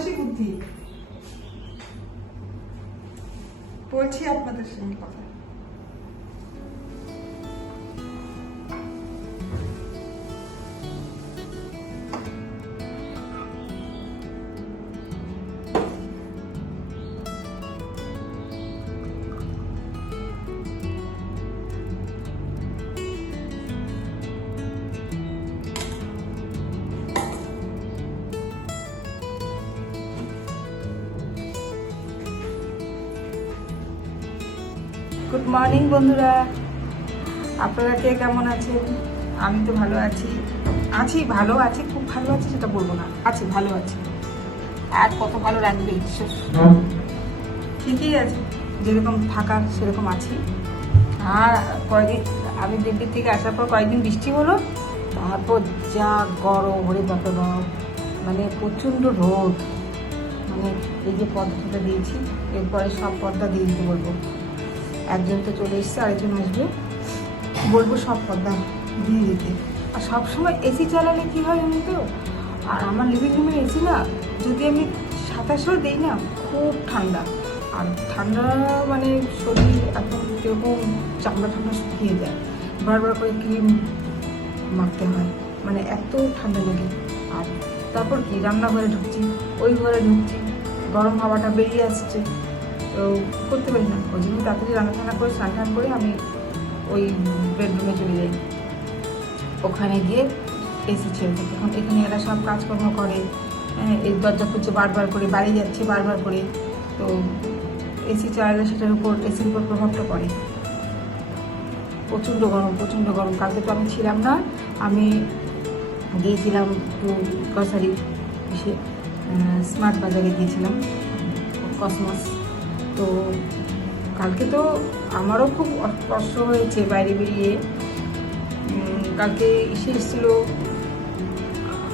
বেশি বুদ্ধি বলছি আপনাদের সঙ্গে কথা। গুড মর্নিং বন্ধুরা, আপনারা কে কেমন আছেন? আমি তো ভালো আছি, ভালো আছি, খুব ভালো আছি সেটা বলবো না, ভালো আছি। আর কত ভালো রাখবে ঈশ্বর, ঠিকই আছে, যেরকম থাকার সেরকম আছি। আর কয়েকদিন আমি দিল্লি থেকে আসার পর কয়েকদিন বৃষ্টি হলো, তারপর যা গরম, ওরে বাপরে বাপ, মানে প্রচণ্ড রোদ। মানে এই যে পর্দাটা দিয়েছি, এরপরে সব পর্দা দিয়ে দিতে বলবো। একজন তো চলে এসছে, আরেকজন আসবে, বলবো সব পর্দা দিয়ে দিতে। আর সবসময় এসি চালালে কী হয় জানি তো, আর আমার লিভিং রুমের এসি না, যদি আমি 27-ও দিই না, খুব ঠান্ডা। আর ঠান্ডা মানে শরীর এখন কীরকম চামড়া ঠান্ডা শুকিয়ে যায়, বারবার করে ক্রিম মাখতে হয়, মানে এত ঠান্ডা লাগে। আর তারপর কি রান্নাঘরে ঢুকছি, ওই ঘরে ঢুকছি, গরম হাওয়াটা বেরিয়ে আসছে, তো করতে পারি না। ওই জন্য তাড়াতাড়ি রান্না করে স্নান টান করে আমি ওই বেডরুমে চলে যাই। ওখানে গিয়ে এসি ছেড়ে থাকি। এখন এখানে এরা সব কাজকর্ম করে, এই দরজা খুঁজছে বারবার করে, বাড়ি যাচ্ছে বারবার করে, তো এসি চালালে সেটার উপর, এসির উপর প্রভাবটা পড়ে। প্রচণ্ড গরম। কালকে তো আমি ছিলাম না, আমি গিয়েছিলাম একটু গ্রসারি এসে, স্মার্ট বাজারে গিয়েছিলাম, কসমস। তো কালকে তো আমারও খুব কষ্ট হয়েছে বাইরে বেরিয়ে। কালকে এসেছিল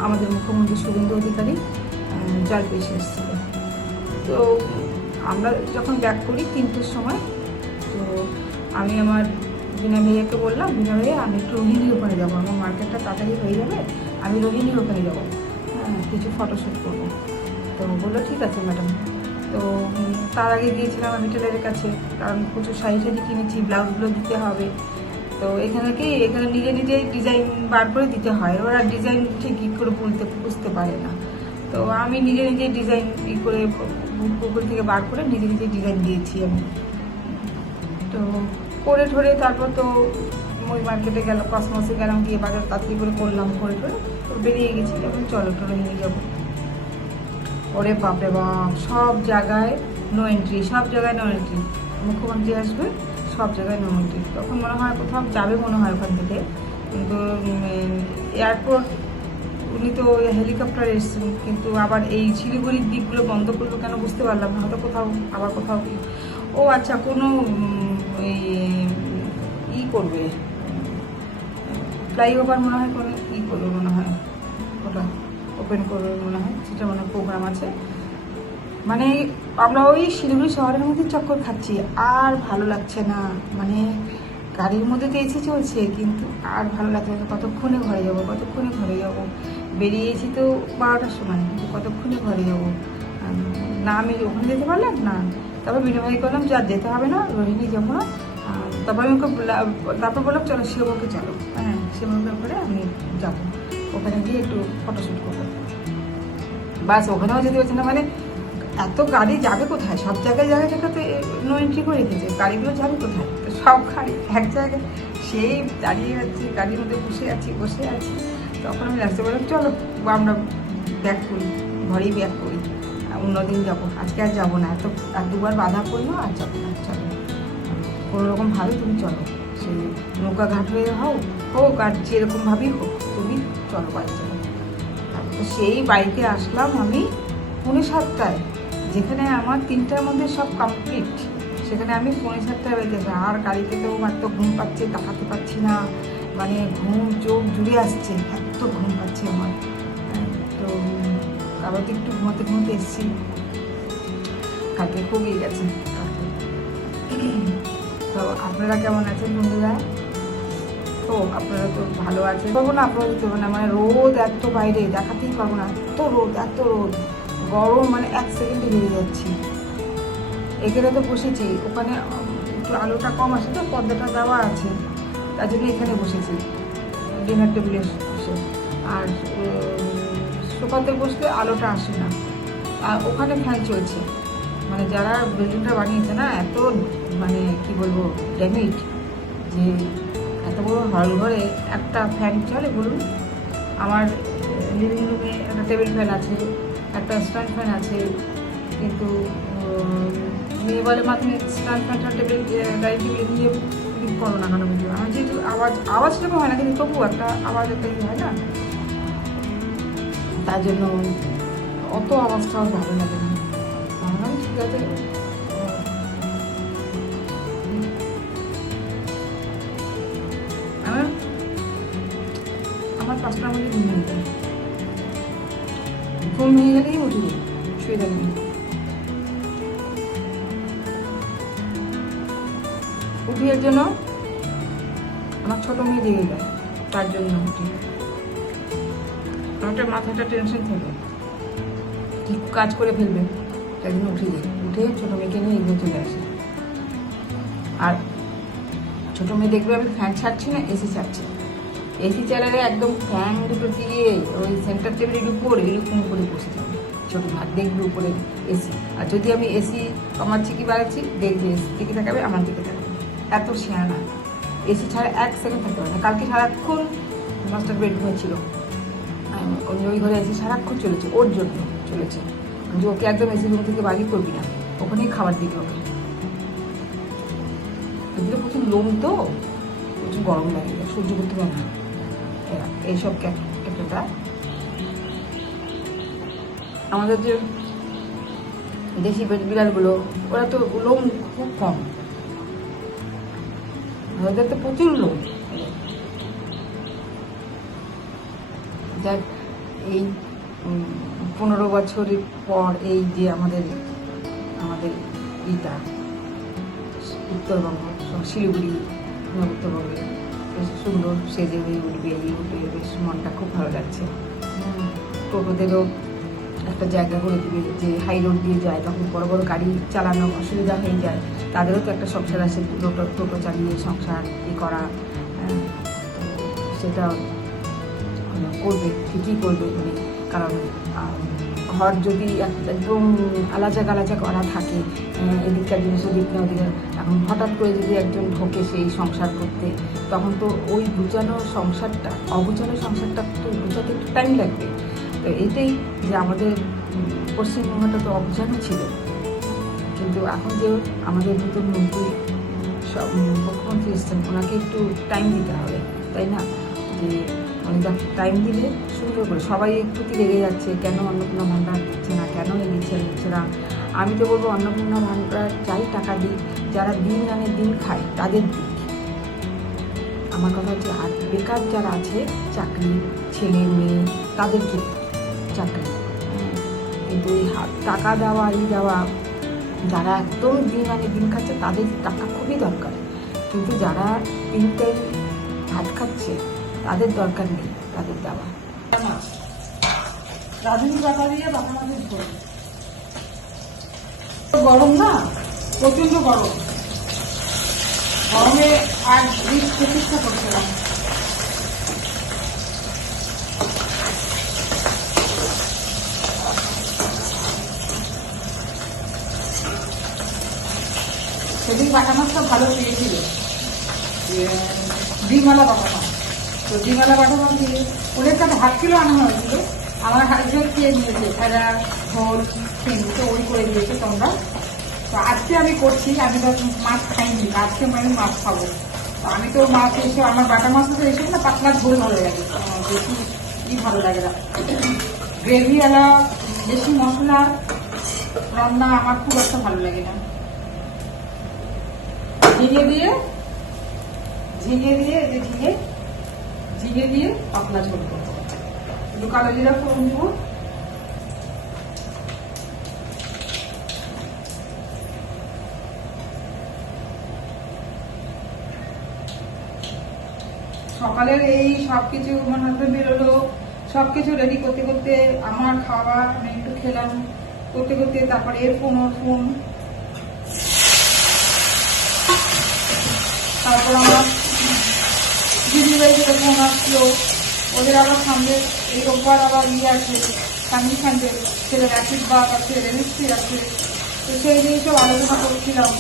আমাদের মুখ্যমন্ত্রী শুভেন্দু অধিকারী, জলপেশে এসেছিল। তো আমরা যখন ব্যাক করি 3টের সময়, তো আমি আমার বিনা ভাইয়াকে বললাম, বিনা ভাইয়া আমি একটু রোহিণীর ওখানে যাবো, আমার মার্কেটটা তাড়াতাড়ি হয়ে যাবে, আমি রোহিণীর ওখানে যাবো, কিছু ফটোশ্যুট করবো। তো বললো ঠিক আছে ম্যাডাম। তো তার আগে গিয়েছিলাম আমি টেলারের কাছে, কারণ প্রচুর শাড়ি কিনেছি, ব্লাউজগুলো দিতে হবে। তো এখানে নিজেই ডিজাইন বার করে দিতে হয়, ওরা ডিজাইন ঠিক কী করে বুঝতে পারে না। তো আমি নিজে ডিজাইন করে পুকুর থেকে বার করে নিজে ডিজাইন দিয়েছি আমি। তো করে ঠরে তারপর তো ওই মার্কেটে গেল, কসমসে গেলাম, গিয়ে বাজার তাড়াতাড়ি করে করলাম, করে তো বেরিয়ে গেছি। যখন চলো নিয়ে যাবো। ওরে বাপরে বাপ, সব জায়গায় নো এন্ট্রি, মুখ্যমন্ত্রী আসবে, সব জায়গায় নো এন্ট্রি। তখন মনে হয় কোথাও যাবে মনে হয় ওখান থেকে, কিন্তু এয়ারপোর্ট, উনি তো হেলিকপ্টারে এসছেন, কিন্তু আবার এই শিলিগুড়ির দিকগুলো বন্ধ করলো কেন বুঝতে পারলাম না, হয়তো কোথাও ও আচ্ছা কোনো করবে, ফ্লাইওভার মনে হয় কোনো করবে মনে হয়, ওটা ওপেন করবে মনে হয়, সেটা মনে হয় প্রোগ্রাম আছে। মানে আমরা ওই শিলিগুড়ি শহরের মধ্যে চক্কর খাচ্ছি, আর ভালো লাগছে না। মানে গাড়ির মধ্যে তো এসে চলছে, কিন্তু আর ভালো লাগছে না। কতক্ষণে ঘরে যাবো, বেরিয়েছি তো 12টার সময়, কিন্তু কতক্ষণে ঘরে যাবো না, আমি ওখানে যেতে পারলাম না। তারপর বিনিময় করলাম যে আর যেতে হবে না, রোহিণী যাবো না। তারপর বললাম চলো শিবকে চলো, শিবকের করে আমি যাবো, ওখানে গিয়ে একটু ফটোশ্যুট করবো। বাস ওখানেও যেতে পারছি না, মানে এত গাড়ি যাবে কোথায়, সব জায়গায় তো নো এন্ট্রি করে রেখেছে, গাড়িগুলো যাবে কোথায়? তো সব গাড়ি এক জায়গায়, সেই দাঁড়িয়ে আছি, গাড়ির মধ্যে বসে আছি। তখন আমি রাস্তায় বললাম চলো আমরা ব্যাক করি, ঘরেই ব্যাক করি, অন্যদিন যাবো, আজকে আর যাবো না, আর দুবার বাধা পড়লো, আর যাবো না, চলো কোনোরকমভাবে তুমি চলো, সেই নৌকা ঘাট হয়ে হোক আর যেরকমভাবেই হোক, তুমি চলো বাড়ি চলো। তো সেই বাড়িতে আসলাম আমি 7:45, যেখানে আমার 3টার মধ্যে সব কমপ্লিট, সেখানে আমি 7:45 বাড়িতে আসলাম। আর গাড়িতে তো মাত্র ঘুম পাচ্ছে, তাকাতে পারছি না, মানে ঘুম চোখ জুড়ে আসছে, এত ঘুম পাচ্ছে আমার। তো আবার তো একটু ঘুমোতে এসেছি, কালকে খুব গেছে। তো আপনারা কেমন আছেন বন্ধুরা? তো আপনারা তো ভালো আছেন, পারবো না আপনারা দিতে পারবো না, মানে রোদ এত বাইরে দেখাতেই পারবো না, এত রোদ গরম, মানে 1 সেকেন্ডে বেরিয়ে যাচ্ছি। এখানে তো বসেছি, ওখানে একটু আলোটা কম আসে তো, পর্দাটা দেওয়া আছে, তার জন্য এখানে বসেছি ডিনার টেবিলে বসে। আর সোফাতে বসলে আলোটা আসে না, আর ওখানে ফ্যান চলছে। মানে যারা বিল্ডিংটা বানিয়েছে না, এত মানে কি বলবো ড্যামেজ, যে এত বড় হল ঘরে একটা ফ্যান চলে বলুন? আমার লিভিং রুমে একটা টেবিল ফ্যান আছে, একটা স্ট্যান্ড ফ্যান আছে, কিন্তু মেয়ে বলে মা তুমি স্ট্যান্ড ফ্যানটা টেবিল ডাইনিং টেবিলে নিয়ে করো না কেন ভিডিও। আমার যেহেতু আওয়াজ সেরকম হয় না, কিন্তু তবু একটা আওয়াজ একটা হয় না, তার জন্য অত আওয়াজটাও ভালো লাগে না। ঠিক আছে, আমার 5টার মধ্যে ঘুমিয়ে যেতে, ঘুম ভেঙে গেলেই উঠে যাই, শুয়ে থাকি। উঠিয়ে জন্য আমার ছোটো মেয়ে জেগে যায়, তার জন্য উঠি। আমার মাথাটা টেনশন থাকে, কি কাজ করে ফেলবে, তার জন্য উঠে যাই। উঠে ছোটো মেয়েকে নিয়ে এগিয়ে চলে আসি। আর ছোটো মেয়ে দেখবে আমি ফ্যান ছাড়ছি না, এসি ছাড়ছি। এসি চালালে একদম ফ্যান দুটো দিয়ে ওই সেন্টার টেবিলের উপর এরকম করে বসে থাকবে ছোটো মা, দেখবে উপরে এসি। আর যদি আমি এসি কমাচ্ছি কি বাড়াচ্ছি, দেখবে এসি দিকে থাকবে, আমার দিকে থাকবে। এত শেয়ানা, এসি ছাড়া 1 সেকেন্ড থাকতে পারে না। কালকে সারাক্ষণ মাস্টার বেডরুমে ছিল, ওই ঘরে এসি সারাক্ষণ চলেছে, ওর জন্য চলেছে যে ওকে একদম এসি রুম থেকে বাড়ি করবি না, ওখানেই খাবার দিতে হবে। এগুলো প্রচুর লোম তো, প্রচুর গরম লাগে, সহ্য করতে পারে না এইসব ক্যাটটা। আমাদের যে দেশি বিড়ালগুলো, ওরা তো লোম খুব কম, ওদের তো প্রচুর লোম। যাক, এই 15 বছরের পর এই যে আমাদের ইটা উত্তরবঙ্গ, শিলিগুড়ি উত্তরবঙ্গে বেশ সুন্দর সেজে হয়ে উঠবে, বেশ মনটা খুব ভালো লাগছে। টোটোদেরও একটা জায়গা করে দিবে, যে হাই রোড দিয়ে যায়, তখন বড় বড় গাড়ি চালানো অসুবিধা হয়ে যায়, তাদেরও তো একটা সংসার আছে, টোটো চালিয়ে সংসার করা, সেটা করবে, ঠিকই করবে। মানে কারণ ঘর যদি একদম আলাদা করা থাকে, এদিককার জিনিস ওদিক না ওদিকে, এখন হঠাৎ করে যদি একজন ঢোকে সেই সংসার করতে, তখন তো ওই অগুছানো সংসারটা তো গুছাতে একটু টাইম লাগবে। তো এটাই যে আমাদের পশ্চিমবঙ্গটা তো অগুছানো ছিল, কিন্তু এখন যে আমাদের নতুন মন্ত্রী মুখ্যমন্ত্রী এসছেন, ওনাকে একটু টাইম দিতে হবে, তাই না? যে অনেকটা টাইম দিলে সুন্দর করে, সবাই একটু রেগে যাচ্ছে কেন অন্নপূর্ণা ভাণ্ডার দিচ্ছে না, কেন দিচ্ছে না। আমি তো বলবো অন্নপূর্ণা ভাণ্ডার চাই টাকা দিই, যারা দিন আনে দিন খায় তাদের দিক। আমার কথা হচ্ছে, আর বেকার যারা আছে, চাকরি ছেলে মেয়ে, তাদেরকে চাকরি, কিন্তু এই টাকা দেওয়া যারা একদম দিন আনে দিন খাচ্ছে, তাদের টাকা খুবই দরকার। কিন্তু যারা 3 টাইম ভাত খাচ্ছে, তাদের দরকার নেই তাদের দেওয়া। রাঁধুনি বাটা দিয়ে বাটা মাছের ঝোল, গরম না, প্রচন্ড গরম, গরমে আর চিকিৎসা করছিলাম। সেদিন বাটা মাছটা ভালো পেয়েছিল, ডিমালা বাটা মাছ। তো ডিমালা বাটা মাছ দিয়ে অনেকটা ভাত কিলো আনা হয়েছিল, আমার হাজবেন্ড খেয়ে নিয়েছে, ফেরা ঝোল চিংড়ি, তো ওই করে দিয়েছে তোমরা। তো আজকে আমি করছি, আমি তো মাছ খাইনি, আজকে আমি মাছ খাবো। তো আমি তো মাছ এসে, আমার বাটা মাছ তো এসে না পাতলা ঝোল ভালো লাগে, বেশি কি ভালো লাগে না, গ্রেভিওয়ালা বেশি মশলা রান্না আমার খুব একটা ভালো লাগে না। ঝিঙে দিয়ে পাতলা ঝোল করবো, একটু কালো জিরা ফোড়ন দেবো। সকালের এই সব কিছু আমার হাতে বেরোলো, সবকিছু রেডি করতে করতে আমার খাওয়া আমি একটু খেলাম, করতে করতে তারপরে এর ফোন ওর ফোন, তারপর আমার দিদিভাই থেকে ফোন আসলো, ওদের আবার সামনে এই রোববার আবার আছে ফ্যামিলি ফান্ডে, ছেলের আশীর্বাদ আছে, রেজিস্ট্রি আছে, তো সেই দিন সব আলোচনা করছিলাম।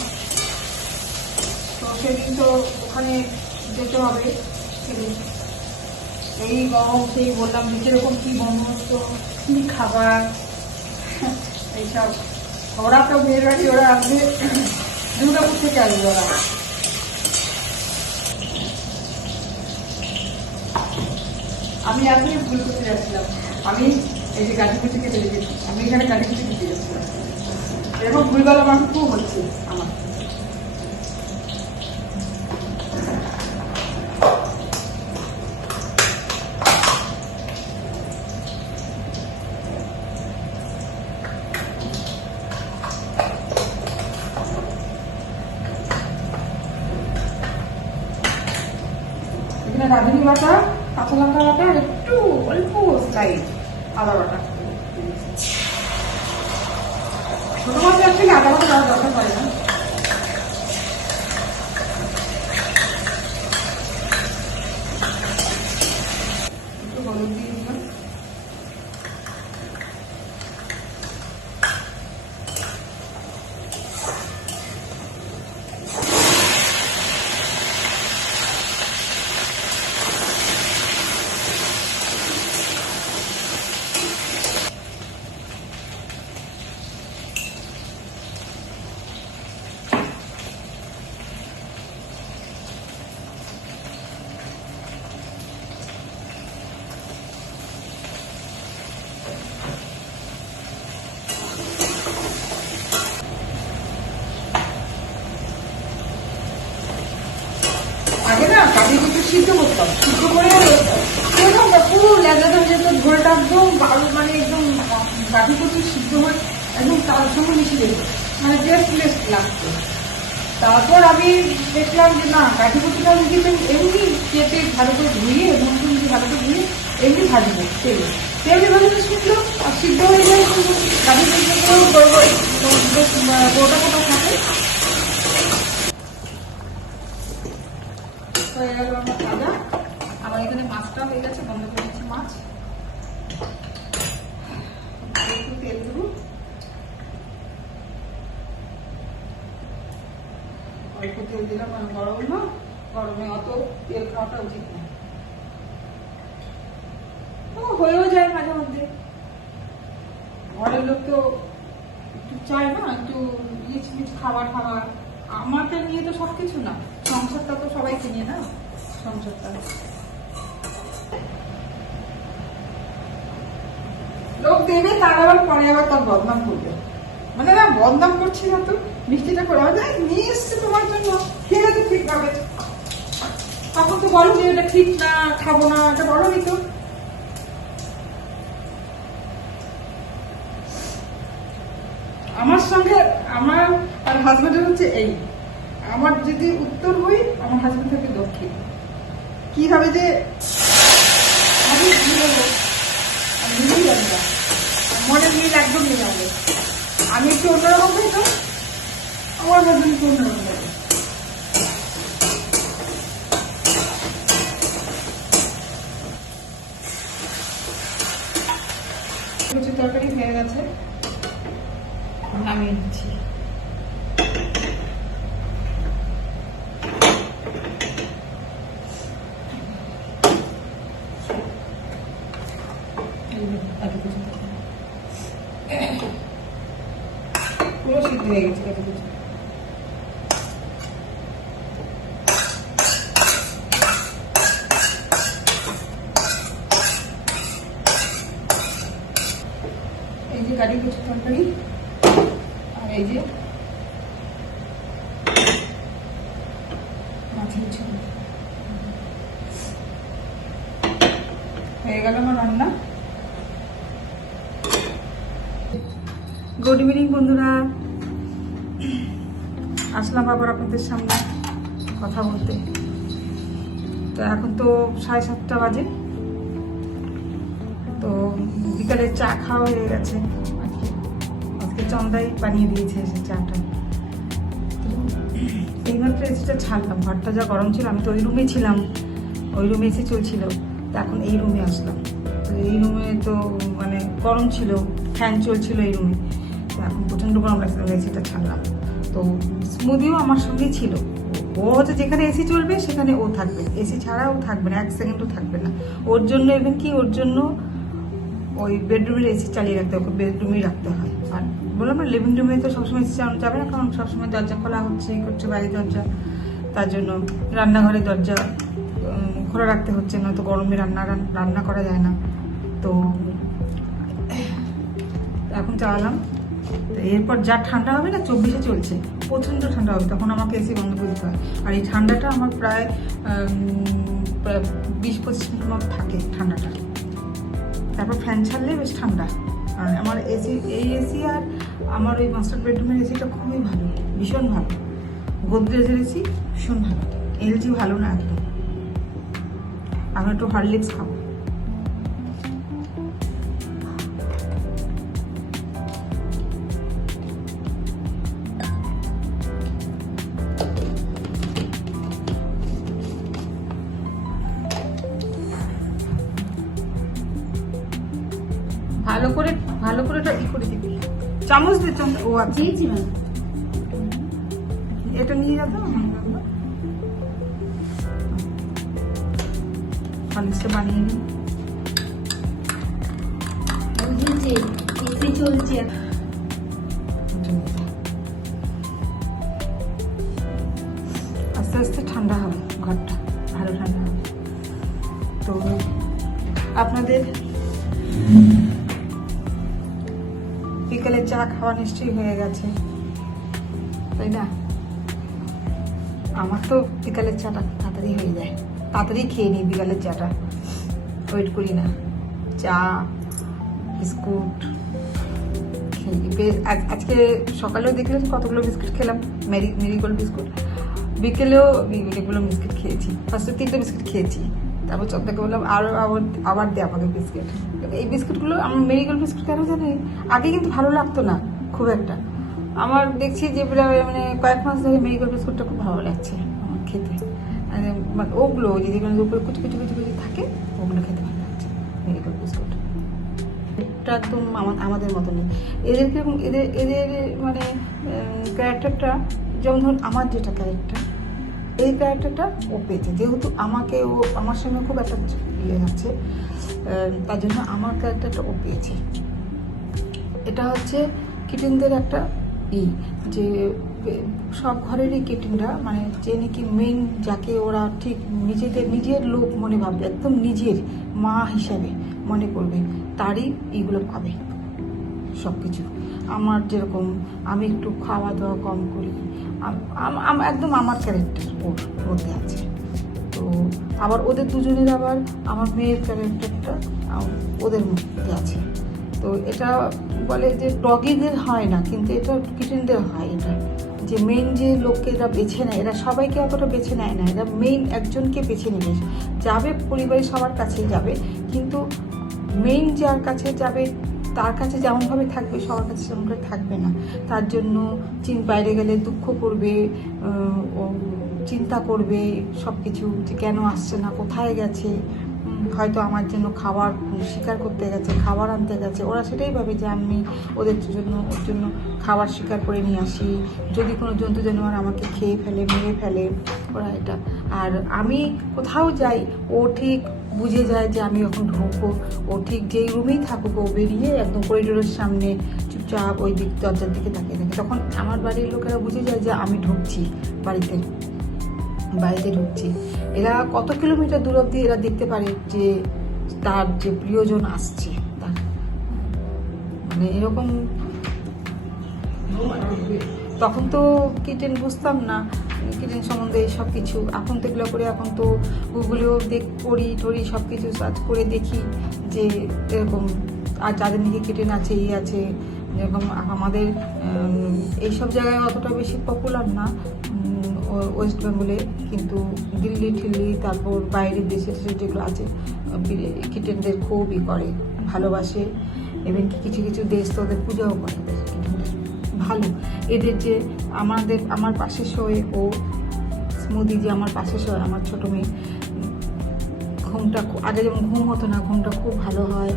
তো সেদিন তো ওখানে যেতে হবে, সেদিন এই গরম, সেই বললাম যে কিরকম কি বন্ধুত্ব, কি খাবার এইসব। ওরা তো মেয়ের বাড়ি, ওরা আসবে দুর্গাপুর থেকে আসবে ওরা। আমি এখনই ভুল করতে যাচ্ছিলাম, আমি এই যে গাড়িপুর থেকে চলে গেছি, আমি এখানে গাড়িপুর থেকে দিতে যাচ্ছিলাম, এরকম ভুলভাল আমার খুব হচ্ছে আমার। এখানে রাঁধুনি বাটা, কাঁচা লঙ্কা বাটা, একটু অল্প স্লাইড আদা বাটা। ছোট মাছ আসলে আদা বাটা দেওয়ার দরকার পড়ে না। একটু হলুদ দিয়ে দিলাম, আগে না কাজে কিছু সিদ্ধ করতাম, সিদ্ধ করে পুরো লেজা হয়ে যেত, ঝোলটা একদম মানে একদম কাঠি কুচি সিদ্ধ হয়ে একদম তার সঙ্গে মিশে যেত, মানে টেস্টলেস লাগতো। তারপর আমি দেখলাম যে না, কাঠি কুচিটা আমি কিন্তু এমনি কেটে ভালো করে ধুয়ে, নুন দিয়ে ভালো করে ধুয়ে এমনি ভাজবো তেলে, তেমনি ভাজলে শুকলো আর সিদ্ধ হয়ে যায়। কাঠি কুচিগুলো গোটা গোটা থাকে। হয়ে গেল আমার ভাজা। আমার এখানে মাছটা হয়ে গেছে, বন্ধ করে দিচ্ছি মাছ। একটু তেল দেবো, অল্প তেল দিলাম, কারণ গরম না, গরমে অত তেল খাওয়াটা উচিত না। ও হয়েও যায় মাঝে মধ্যে, ঘরের লোক তো একটু চায় না, একটু রিচ রিচ খাবার খাবার। আমাকে নিয়ে তো সবকিছু না, সংসারটা তো সবাইকে নিয়ে না, সংসারটা। লোক দেবে, তার আবার পরে আবার তার বদনাম করবে, মানে না বদনাম করছি না তো, মিষ্টিটা করে নিয়ে এসছে তোমার জন্য, খেলে তো ঠিক হবে, তখন তো বলো যে এটা ঠিক না, খাবো না, এটা বলো নি তো। আমার সঙ্গে আমার আর হাজবেন্ডের হচ্ছে এই, আমার যদি উত্তর হই, আমার হাজবেন্ড থেকে দক্ষিণ। কি হবে যে আমি নিজেই জানি না, মনের মিল একদম মিল হবে। আমি একটু অন্যরকম হই তো, আমার হাজবেন্ড একটু অন্যরকম হবে। কিছু তরকারি হয়ে গেছে, নামিয়ে দিচ্ছি। পুরো সিদ্ধ হয়ে গেছে কত কিছু। এই যে কারি কুচি তরকারি, আর এই যে মাছের ঝোল হয়ে গেল আমার রান্না। গুড ইভিনিং বন্ধুরা, আসলাম আবার আপনাদের সামনে কথা বলতে। তো এখন তো 7:30 বাজে, তো বিকালে চা খাওয়া হয়ে গেছে। আজকে চন্দাই বানিয়ে দিয়েছে এসে চাটা। এইমাত্র এসিটা ছাড়লাম, ঘরটা যা গরম ছিল, আমি তো ওই রুমে ছিলাম, ওই রুমে এসি চলছিল, তো এখন এই রুমে আসলাম। তো এই রুমে তো মানে গরম ছিল, ফ্যান চলছিল এই রুমে, তো এখন প্রচণ্ড গরম লাগছে, এসিটা ছাড়লাম। তো স্মুদিও আমার সঙ্গেই ছিল, ও হচ্ছে যেখানে এসি চলবে সেখানে ও থাকবে, এসি ছাড়া ও থাকবে না, 1 সেকেন্ডও থাকবে না। ওর জন্য ইভেন কি ওর জন্য ওই বেডরুমের এসি চালিয়ে রাখতে হয়, ওকে বেডরুমেই রাখতে হয়। আর বললাম না লিভিং রুমে তো সবসময় এসি চালানো যাবে না, কারণ সবসময় দরজা খোলা হচ্ছে এই করছে বাইরে দরজা, তার জন্য রান্নাঘরে দরজা খোলা রাখতে হচ্ছে, নয়তো গরমে রান্না করা যায় না। তো এখন চালালাম। তো এরপর যা ঠান্ডা হবে না, 24-এ চলছে, প্রচণ্ড ঠান্ডা হবে, তখন আমাকে এসি বন্ধ করে দিতে হয়। আর এই ঠান্ডাটা আমার প্রায় 20-25 মিনিট মতো থাকে ঠান্ডাটা, তারপর ফ্যান ছাড়লে বেশ ঠান্ডা। আর আমার এসি, এই এসি আর আমার ওই মাস্টার বেডরুমের এসিটা খুবই ভালো, ভীষণ ভালো। গোদরেজের এসি ভীষণ ভালো, এলজি ভালো না একদম। আমি একটু হরলিক্স খাবো। ভালো করে এটা ই করে দিবি, চামচ দিয়ে চামচ। ও আচ্ছা, এটা নিয়ে যাবো, হরলিক্সটা বানিয়ে নিই। চলছে আস্তে আস্তে ঠান্ডা হবে, ঘরটা ভালো ঠান্ডা হবে। তো আপনাদের বিকালে চা খাওয়া নিশ্চয়ই হয়ে গেছে, তাই না? আমার তো বিকালের চাটা তাড়াতাড়ি হয়ে যায়, তাড়াতাড়ি খেয়ে নিই বিকালের চাটা, ওয়েট করি না। চা বিস্কুট আজকে সকালেও দেখলাম কতগুলো বিস্কুট খেলাম, মেরিগোল্ড বিস্কুট। বিকেলেও এগুলো বিস্কুট খেয়েছি, ফার্স্টে 3টে বিস্কুট খেয়েছি, তারপর চন্দাকে বললাম আবার দে আমাকে বিস্কুট। এই বিস্কুটগুলো আমার মেরিগোল্ড বিস্কুট কেন জানি আগে কিন্তু ভালো লাগতো না খুব একটা, আমার দেখছি যে মানে কয়েক মাস ধরে মেরিগোল্ড বিস্কুটটা খুব ভালো লাগছে আমার খেতে। মানে ওগুলো যেগুলো উপরে কুচি কুচি কুচি কুচি থাকে ওগুলো খেতে ভালো লাগছে মেরিগোল্ড বিস্কুট। এটা একদম আমাদের মতনই, এদের কিরকম এদের মানে ক্যারেক্টারটা, যেমন ধরুন আমার যেটা ক্যারেক্টার, এই ক্যারেক্টারটা ও পেয়েছে, যেহেতু আমাকে ও আমার সঙ্গে খুব একটা ইয়ে আছে, তার জন্য আমার ক্যারেক্টারটা ও পেয়েছে। এটা হচ্ছে কিটেনদের একটা যে সব ঘরেরই কিটেনরা মানে যে নাকি মেইন, যাকে ওরা ঠিক নিজের লোক মনে ভাববে, একদম নিজের মা হিসাবে মনে করবে, তারই এইগুলো পাবে সব কিছু। আমার যেরকম আমি একটু খাওয়া দাওয়া কম করি, একদম আমার ক্যারেক্টার ওর মধ্যে আছে। তো আবার ওদের দুজনের আবার আমার মেয়ের ক্যারেক্টারটা ওদের মধ্যে আছে। তো এটা বলে যে ডগিদের হয় না, কিন্তু এটা কিটেনদের হয়। এটা যে মেইন যে লোককে এরা বেছে নেয়, এরা সবাইকে অতটা বেছে নেয় না, এরা মেইন একজনকে বেছে নেবে, যাবে পরিবারের সবার কাছেই যাবে, কিন্তু মেইন যার কাছে যাবে তার কাছে যেমনভাবে থাকবে সবার কাছে সেমনভাবে থাকবে না। তার জন্য বাইরে গেলে দুঃখ করবে, চিন্তা করবে সব কিছু, যে কেন আসছে না, কোথায় গেছে, হয়তো আমার জন্য খাবার শিকার করতে গেছে, খাবার আনতে গেছে, ওরা সেটাই ভাবে যে আমি ওর জন্য খাবার শিকার করে নিয়ে আসি, যদি কোনো জন্তু জানোয়ার আমাকে খেয়ে ফেলে, মেরে ফেলে, ওরা এটা। আর আমি কোথাও যাই ও ঠিক বুঝে যায় যে আমি এখন ঢুকবো, ও ঠিক যেই রুমেই থাকুক ও বেরিয়ে একদম করিডোরের সামনে চুপচাপ ওই দিক দরজার দিকে তাকিয়ে থাকে, তখন আমার বাড়ির লোকেরা বুঝে যায় যে আমি ঢুকছি বাড়িতে ঢুকছি। এরা কত কিলোমিটার দূর অব্দি এরা দেখতে পারে যে তার যে প্রিয়জন আসছে, তার মানে এরকম। তখন তো কিটেন বুঝতাম না, কিটেন সম্বন্ধে সব কিছু, এখন তো এগুলো করে, এখন তো গুগলেও পড়ি সব কিছু সার্চ করে দেখি যে এরকম। আর যাদের নাকি কিটেন আছে আছে, যেরকম আমাদের এইসব জায়গায় অতটা বেশি পপুলার না ওয়েস্ট বেঙ্গলে, কিন্তু দিল্লি ঠিল্লি, তারপর বাইরের দেশে যেগুলো আছে কিটেনদের খুবই করে, ভালোবাসে, এবং কিছু কিছু দেশ তো ওদের পূজাও করে ওদের ভালো। এদের যে আমার পাশে শোয়, ও স্মুদি যে আমার পাশে শোয়, আমার ছোটো মেয়ে, ঘুমটা আগে যেমন ঘুম হতো না, ঘুমটা খুব ভালো হয়।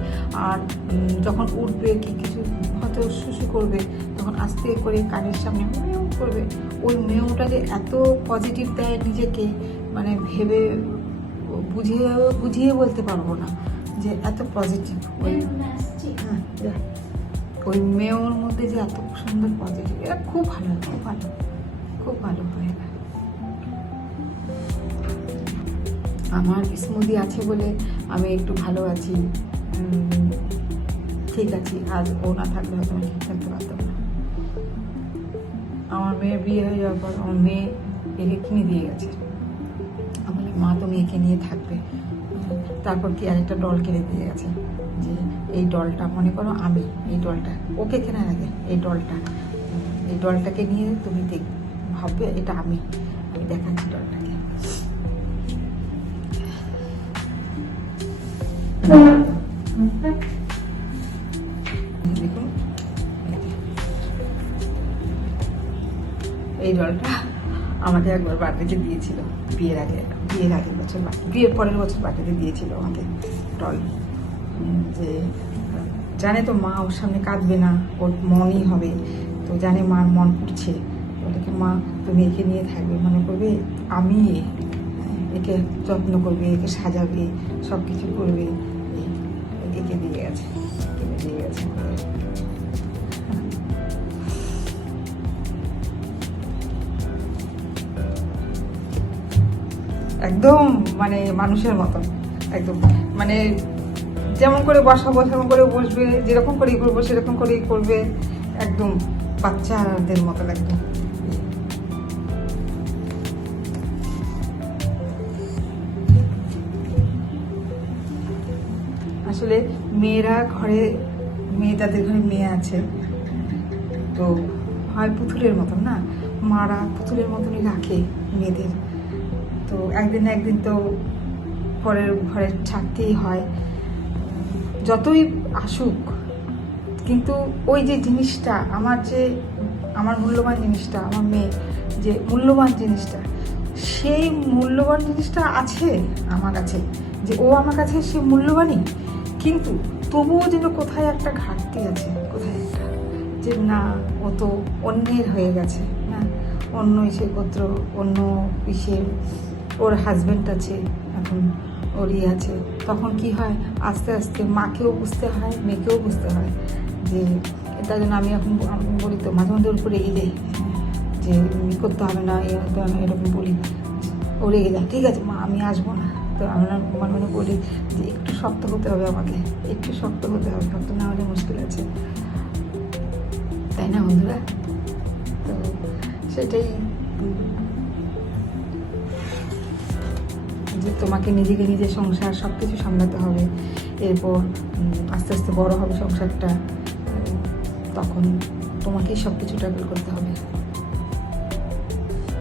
আর যখন উঠবে কি কিছু হয়তো শুশু করবে, তখন আস্তে করে কানের সামনে মেউ করবে। ওই মেউটা যে এত পজিটিভ দেয় নিজেকে, মানে ভেবে বুঝিয়ে বলতে পারবো না যে এত পজিটিভ। ওই মেয়ের মধ্যে যে এত সুন্দর পজিটিভ, এরা খুব ভালো, খুব ভালো, খুব ভালো হয়। আমার স্মুদি আছে বলে আমি একটু ভালো আছি, ঠিক আছি। আজ ও না থাকলে হয়তো আমি ঠিক থাকতে পারতাম না। আমার মেয়ের বিয়ে হয়ে যাওয়ার পর আমার মেয়ে একে কিনে দিয়ে গেছে। আমি বলি, মা তুমি একে নিয়ে থাকবে। তারপর কি আরেকটা ডল কিনে দিয়ে গেছে, যে এই ডলটা মনে করো আমি, এই ডলটা ওকে কেনার আগে এই ডলটাকে নিয়ে তুমি ভাববে এটা আমি দেখাচ্ছি ডলটাকে। দেখুন, এই ডলটা আমাকে একবার বার্থডেতে দিয়েছিল, বিয়ের আগের বছর, বিয়ের পরের বছর বার্থডেতে দিয়েছিল আমাকে ডল। যে জানে তো মা ওর সামনে কাঁদবে না, ওর মনই হবে, তো জানে মার মন উঠছে, ওটাকে মা তুমি একে নিয়ে থাকবে, মনে করবে আমি একে যত্ন করবে, একে সাজাবে, সব কিছু করবে। একে দিয়ে গেছে, একদম মানে মানুষের মতন, একদম মানে যেমন করে বসাবো সেরকম করে বসবে, যেরকম করেই করবো সেরকম করেই করবে, একদম বাচ্চাদের মতন একদম। আসলে যাদের ঘরে মেয়ে আছে, তো হয় পুতুলের মতন না, মারা পুতুলের মতনই রাখে মেয়েদের। তো একদিন না একদিন তো পরের ঘরে ছাড়তেই হয়, যতই আসুক। কিন্তু ওই যে জিনিসটা, আমার মূল্যবান জিনিসটা, আমার মেয়ে যে মূল্যবান জিনিসটা, সেই মূল্যবান জিনিসটা আছে আমার কাছে, যে ও আমার কাছে সে মূল্যবানই। কিন্তু তবুও যেন কোথায় একটা ঘাটতি আছে, কোথায় একটা, যে না ও তো অন্যের হয়ে গেছে, না অন্য গোত্র, অন্য ওর হাজব্যান্ড আছে, এখন ওরই আছে। তখন কি হয়, আস্তে আস্তে মাকেও বুঝতে হয়, মেয়েকেও বুঝতে হয়। যে তার জন্য আমি বলি তো মাঝে মধ্যে ওর উপরে রেগে যাই, যে করতে হবে না, এরকম বলি। ও রেগে যায়, ঠিক আছে মা আমি আসবো না। তো আমরা মনে বলি যে একটু শক্ত হতে হবে, আমাকে একটু শক্ত হতে হবে, শক্ত না হলে মুশকিল আছে, তাই না বন্ধুরা? তো সেটাই, যে তোমাকে নিজে সংসার সব কিছু সামলাতে হবে। এরপর আস্তে আস্তে বড় হবে সংসারটা, তখন তোমাকেই সব কিছু ট্যাকল করতে হবে।